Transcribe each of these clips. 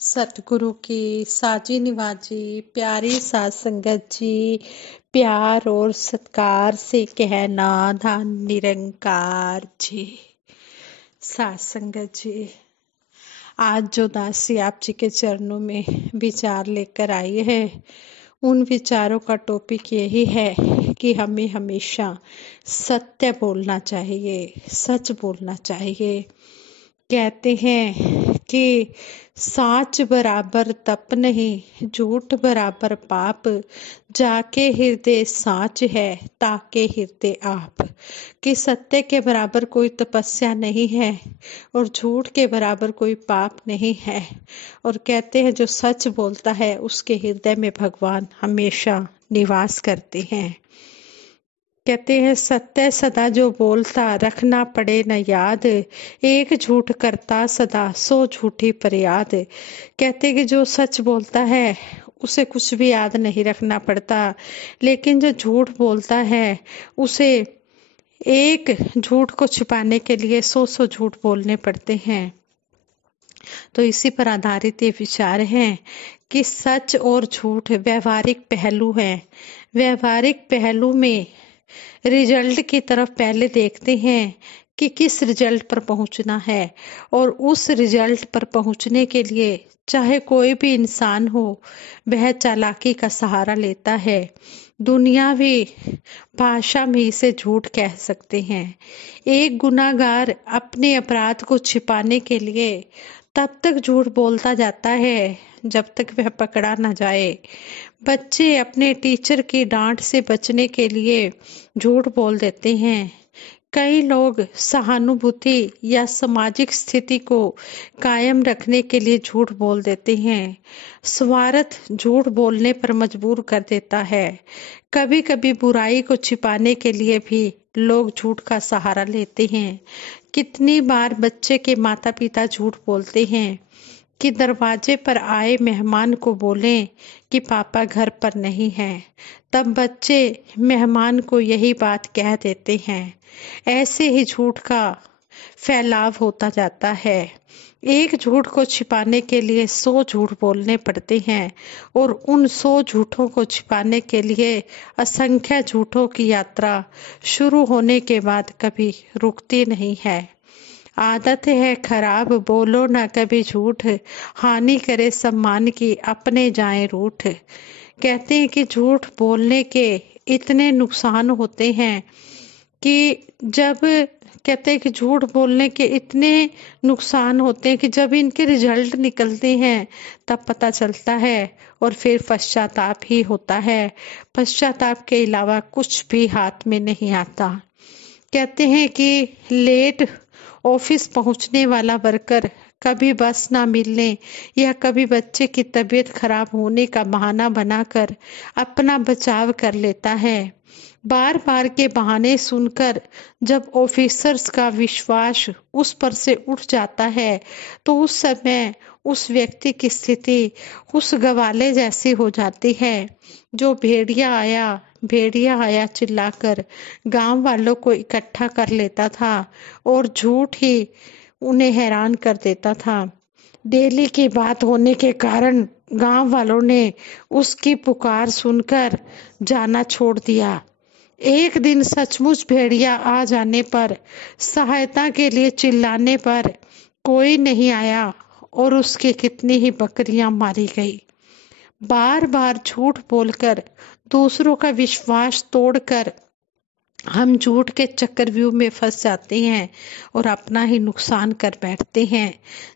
सतगुरु की साजी निवाजी प्यारी साध संगत जी, प्यार और सत्कार से कहना धन निरंकार जी। साध संगत जी, आज जो दासी आप जी के चरणों में विचार लेकर आई है, उन विचारों का टॉपिक यही है कि हमें हमेशा सत्य बोलना चाहिए, सच बोलना चाहिए। कहते हैं कि साच बराबर तप नहीं, झूठ बराबर पाप, जाके हृदय साच है ताके हृदय आप। कि सत्य के बराबर कोई तपस्या नहीं है और झूठ के बराबर कोई पाप नहीं है। और कहते हैं जो सच बोलता है उसके हृदय में भगवान हमेशा निवास करते हैं। कहते हैं सत्य सदा जो बोलता रखना पड़े न याद, एक झूठ करता सदा सो झूठी फरियाद। कहते कि जो सच बोलता है उसे कुछ भी याद नहीं रखना पड़ता, लेकिन जो झूठ बोलता है उसे एक झूठ को छिपाने के लिए सौ सौ झूठ बोलने पड़ते हैं। तो इसी पर आधारित ये विचार है कि सच और झूठ व्यवहारिक पहलू है। व्यवहारिक पहलू में रिजल्ट की तरफ पहले देखते हैं कि किस रिजल्ट पर पहुंचना है, और उस रिजल्ट पर पहुंचने के लिए चाहे कोई भी इंसान हो वह चालाकी का सहारा लेता है। दुनियावी भाषा में इसे झूठ कह सकते हैं। एक गुनाहगार अपने अपराध को छिपाने के लिए तब तक झूठ बोलता जाता है जब तक वह पकड़ा न जाए। बच्चे अपने टीचर की डांट से बचने के लिए झूठ बोल देते हैं। कई लोग सहानुभूति या सामाजिक स्थिति को कायम रखने के लिए झूठ बोल देते हैं। स्वार्थ झूठ बोलने पर मजबूर कर देता है। कभी कभी बुराई को छिपाने के लिए भी लोग झूठ का सहारा लेते हैं। कितनी बार बच्चे के माता पिता झूठ बोलते हैं कि दरवाजे पर आए मेहमान को बोलें कि पापा घर पर नहीं हैं, तब बच्चे मेहमान को यही बात कह देते हैं। ऐसे ही झूठ का फैलाव होता जाता है। एक झूठ को छिपाने के लिए 100 झूठ बोलने पड़ते हैं, और उन 100 झूठों को छिपाने के लिए असंख्य झूठों की यात्रा शुरू होने के बाद कभी रुकती नहीं है। आदत है खराब बोलो ना कभी झूठ, हानि करे सम्मान की अपने जाए रूठ। कहते हैं कि झूठ बोलने के इतने नुकसान होते हैं कि जब कहते हैं कि झूठ बोलने के इतने नुकसान होते हैं कि जब इनके रिजल्ट निकलते हैं तब पता चलता है, और फिर पश्चाताप ही होता है। पश्चाताप के अलावा कुछ भी हाथ में नहीं आता। कहते हैं कि लेट ऑफिस पहुंचने वाला वर्कर कभी बस ना मिलने या कभी बच्चे की तबीयत खराब होने का बहाना बनाकर अपना बचाव कर लेता है। बार बार के बहाने सुनकर जब ऑफिसर्स का विश्वास उस पर से उठ जाता है तो उस समय उस व्यक्ति की स्थिति उस गवाले जैसी हो जाती है जो भेड़िया आया चिल्लाकर गांव वालों को इकट्ठा कर लेता था और झूठ ही उन्हें हैरान कर देता था। डेली की बात होने के कारण गांव वालों ने उसकी पुकार सुनकर जाना छोड़ दिया। एक दिन सचमुच भेड़िया आ जाने पर, सहायता के लिए चिल्लाने पर कोई नहीं आया और उसकी कितनी ही बकरियां मारी गई। बार बार झूठ बोलकर दूसरों का विश्वास तोड़कर हम झूठ के चक्रव्यूह में फंस जाते हैं और अपना ही नुकसान कर बैठते हैं,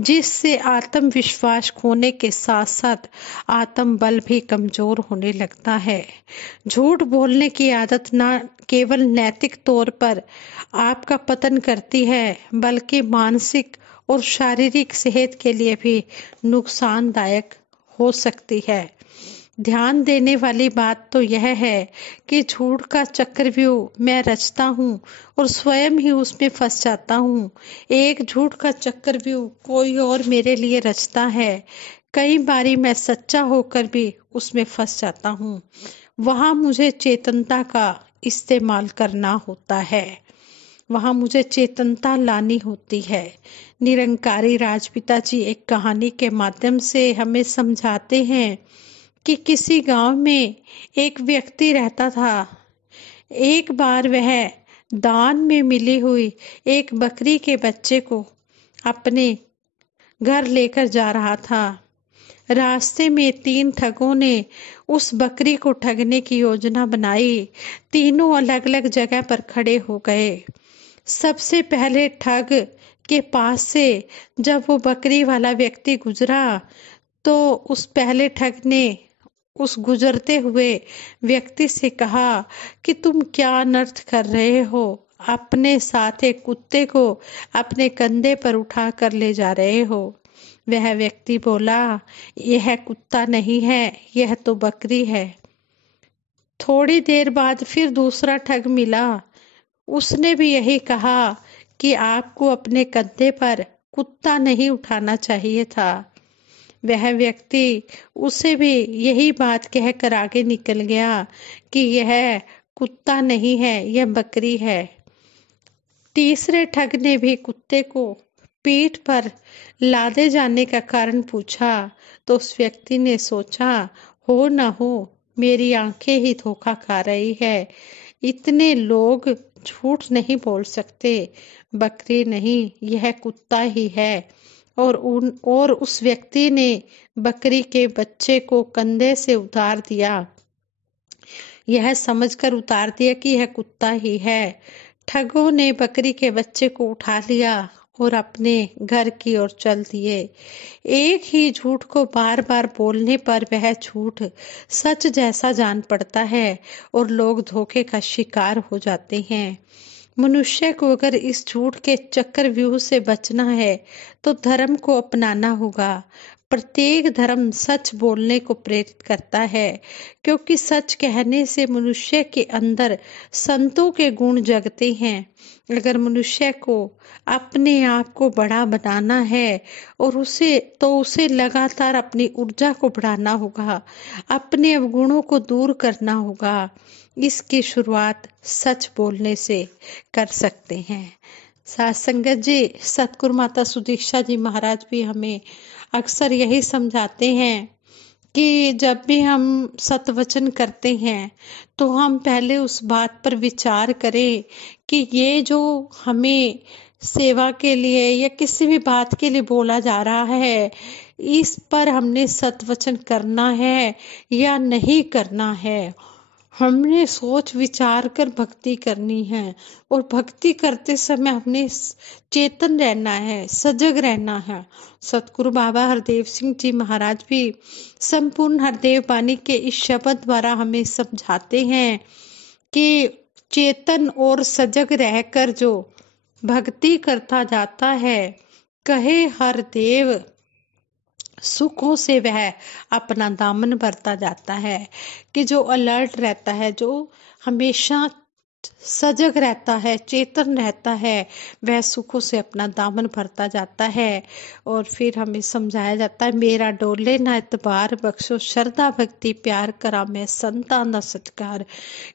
जिससे आत्मविश्वास खोने के साथ साथ आत्मबल भी कमजोर होने लगता है। झूठ बोलने की आदत न केवल नैतिक तौर पर आपका पतन करती है बल्कि मानसिक और शारीरिक सेहत के लिए भी नुकसानदायक हो सकती है। ध्यान देने वाली बात तो यह है कि झूठ का चक्रव्यूह मैं रचता हूँ और स्वयं ही उसमें फंस जाता हूँ। एक झूठ का चक्रव्यूह कोई और मेरे लिए रचता है। कई बारी मैं सच्चा होकर भी उसमें फंस जाता हूँ। वहां मुझे चेतनता का इस्तेमाल करना होता है। वहां मुझे चेतनता लानी होती है। निरंकारी राजपिता जी एक कहानी के माध्यम से हमें समझाते हैं कि किसी गांव में एक व्यक्ति रहता था। एक बार वह दान में मिली हुई एक बकरी के बच्चे को अपने घर लेकर जा रहा था। रास्ते में 3 ठगों ने उस बकरी को ठगने की योजना बनाई। तीनों अलग अलग जगह पर खड़े हो गए। सबसे पहले ठग के पास से जब वो बकरी वाला व्यक्ति गुजरा तो उस पहले ठग ने उस गुजरते हुए व्यक्ति से कहा कि तुम क्या अनर्थ कर रहे हो, अपने साथ एक कुत्ते को अपने कंधे पर उठा कर ले जा रहे हो। वह व्यक्ति बोला, यह कुत्ता नहीं है, यह तो बकरी है। थोड़ी देर बाद फिर दूसरा ठग मिला। उसने भी यही कहा कि आपको अपने कंधे पर कुत्ता नहीं उठाना चाहिए था। वह व्यक्ति उसे भी यही बात कहकर आगे निकल गया कि यह कुत्ता नहीं है, यह बकरी है। तीसरे ठग ने भी कुत्ते को पीठ पर लादे जाने का कारण पूछा तो उस व्यक्ति ने सोचा, हो न हो मेरी आंखें ही धोखा खा रही है, इतने लोग झूठ नहीं बोल सकते, बकरी नहीं यह कुत्ता ही है। और उस व्यक्ति ने बकरी के बच्चे को कंधे से उतार दिया, यह समझकर उतार दिया कि यह कुत्ता ही है। ठगों ने बकरी के बच्चे को उठा लिया और अपने घर की ओर चल दिए। एक ही झूठ को बार बार बोलने पर वह झूठ सच जैसा जान पड़ता है और लोग धोखे का शिकार हो जाते हैं। मनुष्य को अगर इस झूठ के चक्रव्यूह से बचना है तो धर्म को अपनाना होगा। प्रत्येक धर्म सच बोलने को प्रेरित करता है, क्योंकि सच कहने से मनुष्य के अंदर संतों के गुण जगते हैं। अगर मनुष्य को अपने आप को बड़ा बनाना है और उसे लगातार अपनी ऊर्जा को बढ़ाना होगा, अपने अवगुणों को दूर करना होगा। इसकी शुरुआत सच बोलने से कर सकते हैं। साथ संगत जी, सतगुरु माता सुदीक्षा जी महाराज भी हमें अक्सर यही समझाते हैं कि जब भी हम सतवचन करते हैं तो हम पहले उस बात पर विचार करें कि ये जो हमें सेवा के लिए या किसी भी बात के लिए बोला जा रहा है, इस पर हमने सतवचन करना है या नहीं करना है। हमने सोच विचार कर भक्ति करनी है और भक्ति करते समय हमने चेतन रहना है, सजग रहना है। सतगुरु बाबा हरदेव सिंह जी महाराज भी संपूर्ण हरदेव बानी के इस शब्द द्वारा हमें समझाते हैं कि चेतन और सजग रहकर जो भक्ति करता जाता है, कहे हरदेव सुखों से वह अपना दामन भरता जाता है। कि जो अलर्ट रहता है, जो हमेशा सजग रहता है, चेतन रहता है, वह सुखों से अपना दामन भरता जाता है। और फिर हमें समझाया जाता है, मेरा डोले ना इतबार बख्शो, श्रद्धा भक्ति प्यार करा मैं संता न सत्कार।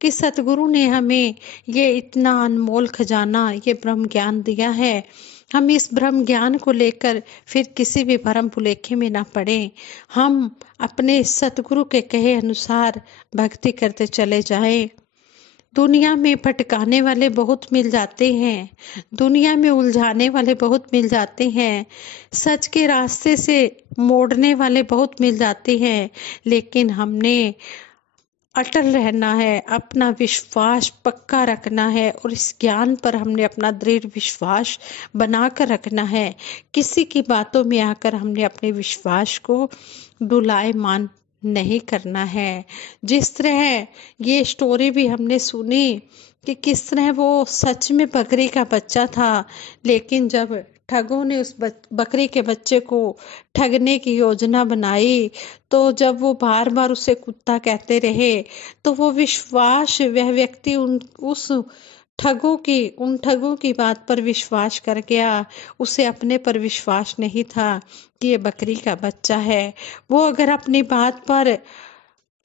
कि सतगुरु ने हमें ये इतना अनमोल खजाना, ये ब्रह्म ज्ञान दिया है। हम इस ब्रह्म ज्ञान को लेकर फिर किसी भी भरम भुलेखे में ना पड़े। हम अपने सतगुरु के कहे अनुसार भक्ति करते चले जाएं। दुनिया में भटकाने वाले बहुत मिल जाते हैं, दुनिया में उलझाने वाले बहुत मिल जाते हैं, सच के रास्ते से मोड़ने वाले बहुत मिल जाते हैं, लेकिन हमने अटल रहना है, अपना विश्वास पक्का रखना है और इस ज्ञान पर हमने अपना दृढ़ विश्वास बनाकर रखना है। किसी की बातों में आकर हमने अपने विश्वास को डुलायमान नहीं करना है। जिस तरह ये स्टोरी भी हमने सुनी कि किस तरह वो सच में बकरी का बच्चा था, लेकिन जब ठगों ने उस बकरी के बच्चे को ठगने की योजना बनाई तो जब वो बार बार उसे कुत्ता कहते रहे तो वो विश्वास, वह व्यक्ति उन ठगों की बात पर विश्वास कर गया। उसे अपने पर विश्वास नहीं था कि ये बकरी का बच्चा है। वो अगर अपनी बात पर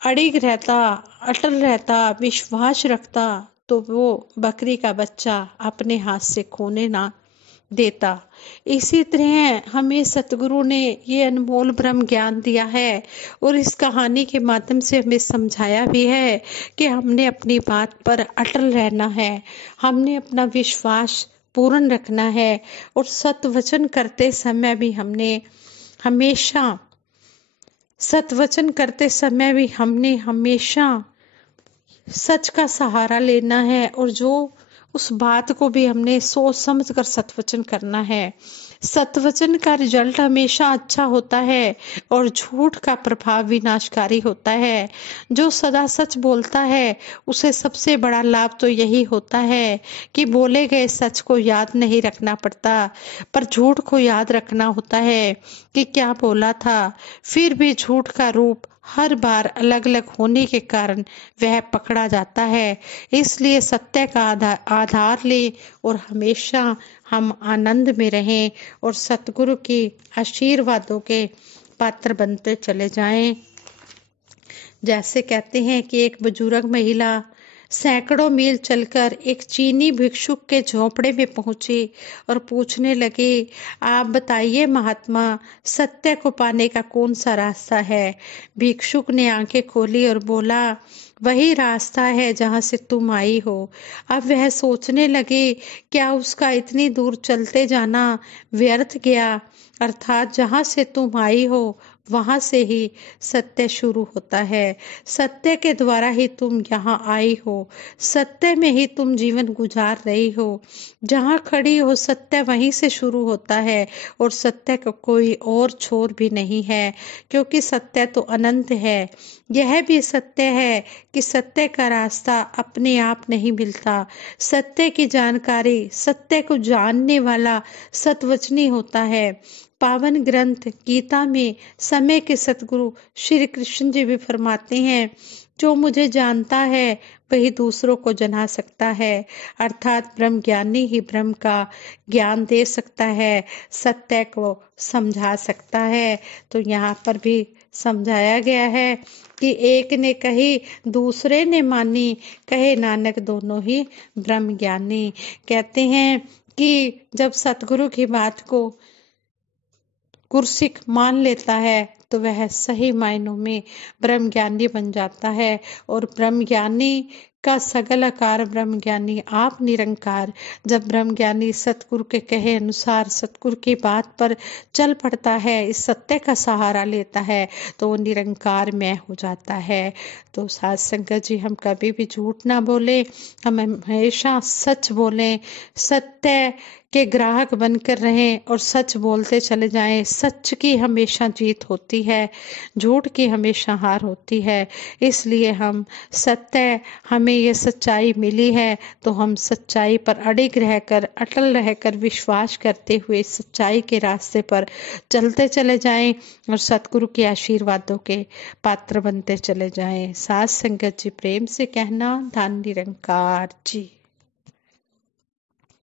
अड़िग रहता, अटल रहता, विश्वास रखता तो वो बकरी का बच्चा अपने हाथ से खोने ना देता। इसी तरह हमें सतगुरु ने ये अनमोल ब्रह्म ज्ञान दिया है और इस कहानी के माध्यम से हमें समझाया भी है कि हमने अपनी बात पर अटल रहना है, हमने अपना विश्वास पूर्ण रखना है और सतवचन करते समय भी हमने हमेशा सच का सहारा लेना है और जो उस बात को भी हमने सोच समझ कर सतवचन करना है। सतवचन का रिजल्ट हमेशा अच्छा होता है और झूठ का प्रभाव विनाशकारी होता है। जो सदा सच बोलता है उसे सबसे बड़ा लाभ तो यही होता है कि बोले गए सच को याद नहीं रखना पड़ता, पर झूठ को याद रखना होता है कि क्या बोला था। फिर भी झूठ का रूप हर बार अलग अलग होने के कारण वह पकड़ा जाता है। इसलिए सत्य का आधार ले और हमेशा हम आनंद में रहें और सतगुरु की आशीर्वादों के पात्र बनते चले जाएं। जैसे कहते हैं कि एक बुजुर्ग महिला सैकड़ों मील चलकर एक चीनी भिक्षुक के झोंपड़े में पहुंची और पूछने लगी, आप बताइए महात्मा, सत्य को पाने का कौन सा रास्ता है। भिक्षुक ने आंखें खोली और बोला, वही रास्ता है जहां से तुम आई हो। अब वह सोचने लगी, क्या उसका इतनी दूर चलते जाना व्यर्थ गया। अर्थात जहां से तुम आई हो वहां से ही सत्य शुरू होता है। सत्य के द्वारा ही तुम यहाँ आई हो, सत्य में ही तुम जीवन गुजार रही हो। जहाँ खड़ी हो सत्य वहीं से शुरू होता है और सत्य का कोई और छोर भी नहीं है, क्योंकि सत्य तो अनंत है। यह भी सत्य है कि सत्य का रास्ता अपने आप नहीं मिलता। सत्य की जानकारी, सत्य को जानने वाला सतवचनी होता है। पावन ग्रंथ गीता में समय के सतगुरु श्री कृष्ण जी भी फरमाते हैं, जो मुझे जानता है वही दूसरों को जना सकता है। अर्थात ब्रह्म ज्ञानी ही ब्रह्म का ज्ञान दे सकता है, सत्य को समझा सकता है। तो यहाँ पर भी समझाया गया है कि एक ने कही दूसरे ने मानी, कहे नानक दोनों ही ब्रह्म ज्ञानी। कहते हैं कि जब सतगुरु की बात को गुरसिक मान लेता है तो वह सही मायनों में ब्रह्म ज्ञानी बन जाता है। और ब्रह्म ज्ञानी का सगल आकार ब्रह्म ज्ञानी आप निरंकार। जब ब्रह्म ज्ञानी सतगुरु के कहे अनुसार सतगुरु की बात पर चल पड़ता है, इस सत्य का सहारा लेता है, तो वो निरंकार में हो जाता है। तो साध संगत जी, हम कभी भी झूठ ना बोले, हम हमेशा सच बोलें, सत्य के ग्राहक बनकर रहें और सच बोलते चले जाएं। सच की हमेशा जीत होती है, झूठ की हमेशा हार होती है। इसलिए हम सत्य, हमें ये सच्चाई मिली है तो हम सच्चाई पर अडिग रहकर, अटल रहकर, विश्वास करते हुए सच्चाई के रास्ते पर चलते चले जाएं और सतगुरु के आशीर्वादों के पात्र बनते चले जाएं। साध संगत जी, प्रेम से कहना, धन निरंकार जी।